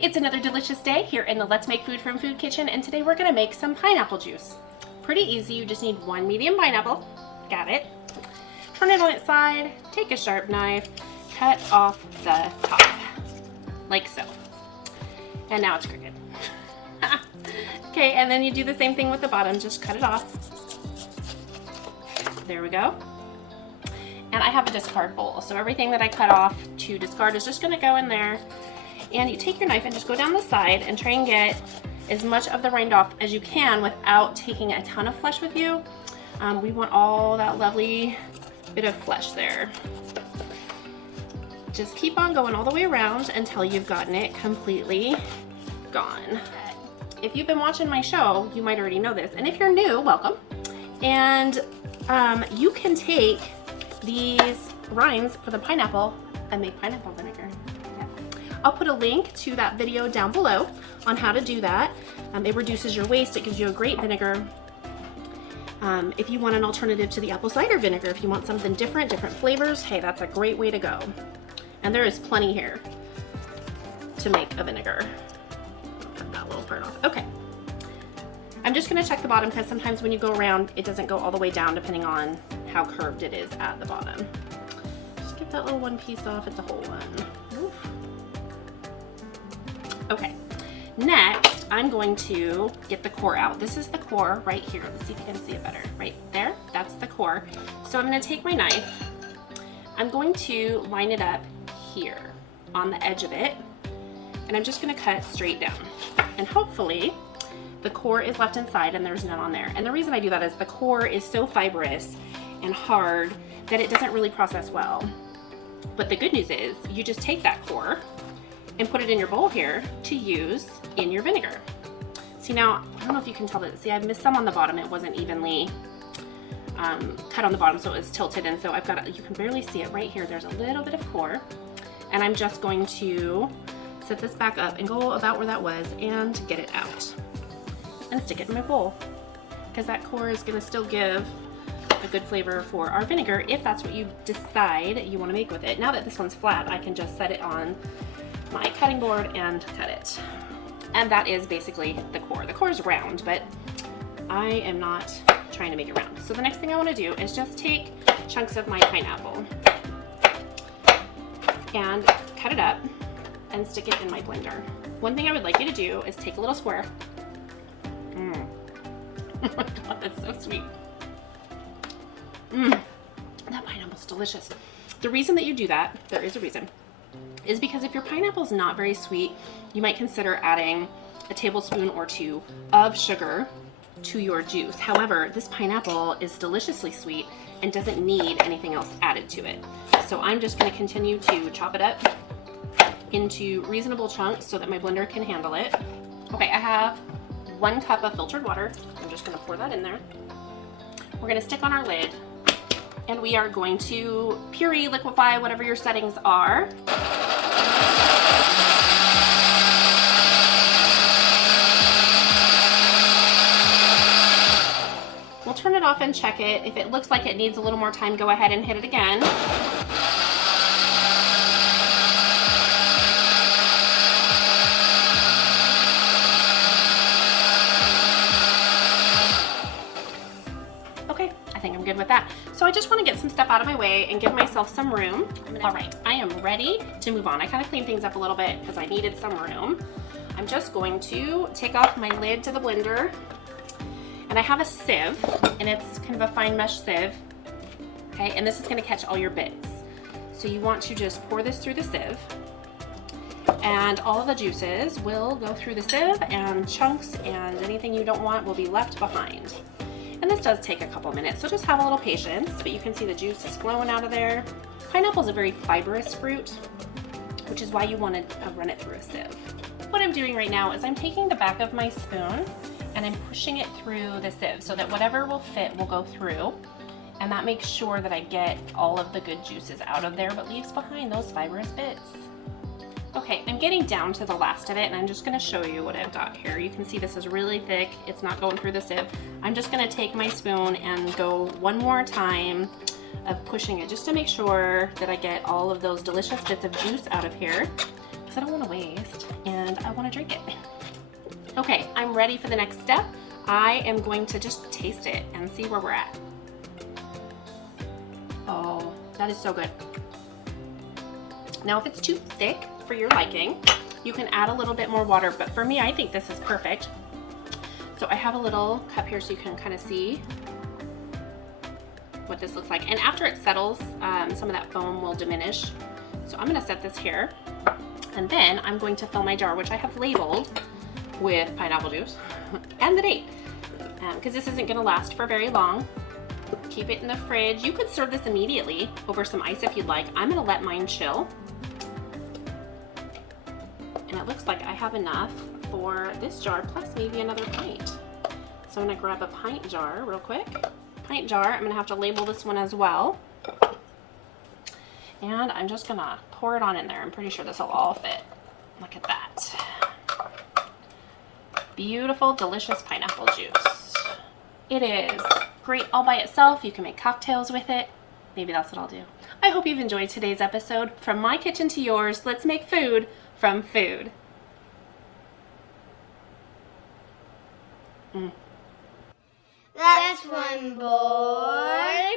It's another delicious day here in the Let's Make Food from Food kitchen, and today we're gonna make some pineapple juice. Pretty easy, you just need one medium pineapple. Got it. Turn it on its side, take a sharp knife, cut off the top, like so. And now it's crooked. Okay, and then you do the same thing with the bottom, just cut it off. There we go. And I have a discard bowl, so everything that I cut off to discard is just gonna go in there. And you take your knife and just go down the side and try and get as much of the rind off as you can without taking a ton of flesh with you. We want all that lovely bit of flesh there. Just keep on going all the way around until you've gotten it completely gone. If you've been watching my show, you might already know this. And if you're new, welcome. And you can take these rinds for the pineapple and make pineapple vinegar. Yeah. I'll put a link to that video down below on how to do that. It reduces your waste, it gives you a great vinegar. If you want an alternative to the apple cider vinegar, if you want something different, different flavors, hey, that's a great way to go. And there is plenty here to make a vinegar. I'll cut that little part off. Okay. I'm just gonna check the bottom because sometimes when you go around, it doesn't go all the way down depending on how curved it is at the bottom. Just get that little one piece off, it's a whole one. Oof. Okay, next I'm going to get the core out. This is the core right here. Let's see if you can see it better. Right there, that's the core. So I'm gonna take my knife, I'm going to line it up here on the edge of it, and I'm just gonna cut straight down. And hopefully, the core is left inside and there's none on there. And the reason I do that is the core is so fibrous and hard that it doesn't really process well. But the good news is you just take that core and put it in your bowl here to use in your vinegar. See now, I don't know if you can tell that, see I've missed some on the bottom, it wasn't evenly cut on the bottom, so it was tilted, and so I've got, you can barely see it right here, there's a little bit of core. And I'm just going to set this back up and go about where that was and get it out. And stick it in my bowl, because that core is gonna still give a good flavor for our vinegar if that's what you decide you wanna make with it. Now that this one's flat, I can just set it on my cutting board and cut it. And that is basically the core. The core is round, but I am not trying to make it round. So the next thing I wanna do is just take chunks of my pineapple and cut it up and stick it in my blender. One thing I would like you to do is take a little square. Oh my god, that's so sweet. That pineapple's delicious. The reason that you do that, there is a reason, is because if your pineapple's not very sweet, you might consider adding a tablespoon or two of sugar to your juice. However, this pineapple is deliciously sweet and doesn't need anything else added to it. So I'm just gonna continue to chop it up into reasonable chunks so that my blender can handle it. Okay, I have 1 cup of filtered water. I'm just gonna pour that in there. We're gonna stick on our lid and we are going to puree, liquify, whatever your settings are. We'll turn it off and check it. If it looks like it needs a little more time, go ahead and hit it again. I think I'm good with that. So I just want to get some stuff out of my way and give myself some room. All right, I am ready to move on. I kind of cleaned things up a little bit because I needed some room. I'm just going to take off my lid to the blender, and I have a sieve, and it's kind of a fine mesh sieve. Okay, and this is going to catch all your bits. So you want to just pour this through the sieve, and all of the juices will go through the sieve, and chunks and anything you don't want will be left behind. And this does take a couple minutes, so just have a little patience, but you can see the juice is flowing out of there. Pineapple is a very fibrous fruit, which is why you want to run it through a sieve. What I'm doing right now is I'm taking the back of my spoon and I'm pushing it through the sieve so that whatever will fit will go through, and that makes sure that I get all of the good juices out of there but leaves behind those fibrous bits. Okay, I'm getting down to the last of it, and I'm just gonna show you what I've got here. You can see this is really thick. It's not going through the sieve. I'm just gonna take my spoon and go one more time of pushing it just to make sure that I get all of those delicious bits of juice out of here. I don't want to waste and I want to drink it. Okay, I'm ready for the next step. I am going to just taste it and see where we're at. Oh, that is so good. Now, if it's too thick for your liking, you can add a little bit more water, but for me, I think this is perfect. So I have a little cup here so you can kind of see what this looks like. And after it settles, some of that foam will diminish. So I'm gonna set this here. And then I'm going to fill my jar, which I have labeled with pineapple juice and the date, because this isn't gonna last for very long. Keep it in the fridge. You could serve this immediately over some ice if you'd like. I'm gonna let mine chill. And it looks like I have enough for this jar, plus maybe another pint. So I'm gonna grab a pint jar real quick. Pint jar, I'm gonna have to label this one as well. And I'm just gonna pour it on in there. I'm pretty sure this will all fit. Look at that. Beautiful, delicious pineapple juice. It is great all by itself. You can make cocktails with it. Maybe that's what I'll do. I hope you've enjoyed today's episode. From my kitchen to yours, let's make food from food. That's one board.